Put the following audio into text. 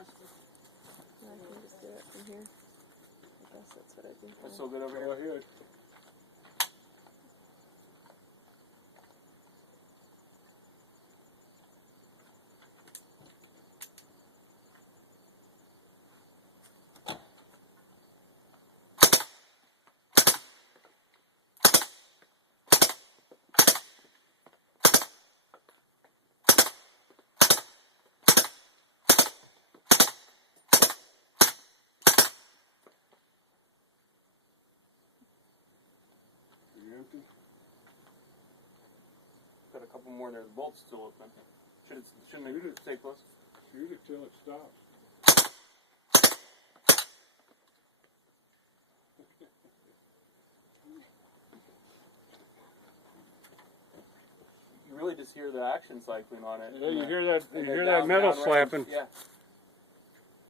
I can just do it from here. I guess that's what I do. That's so good over Go here. ahead. You empty? Got a couple more there. The bolt's still open. Shouldn't it stay close? Shoot it till it stops. You really just hear the action cycling on it. Yeah, you hear that? You And hear then that metal down range. slapping? Yeah.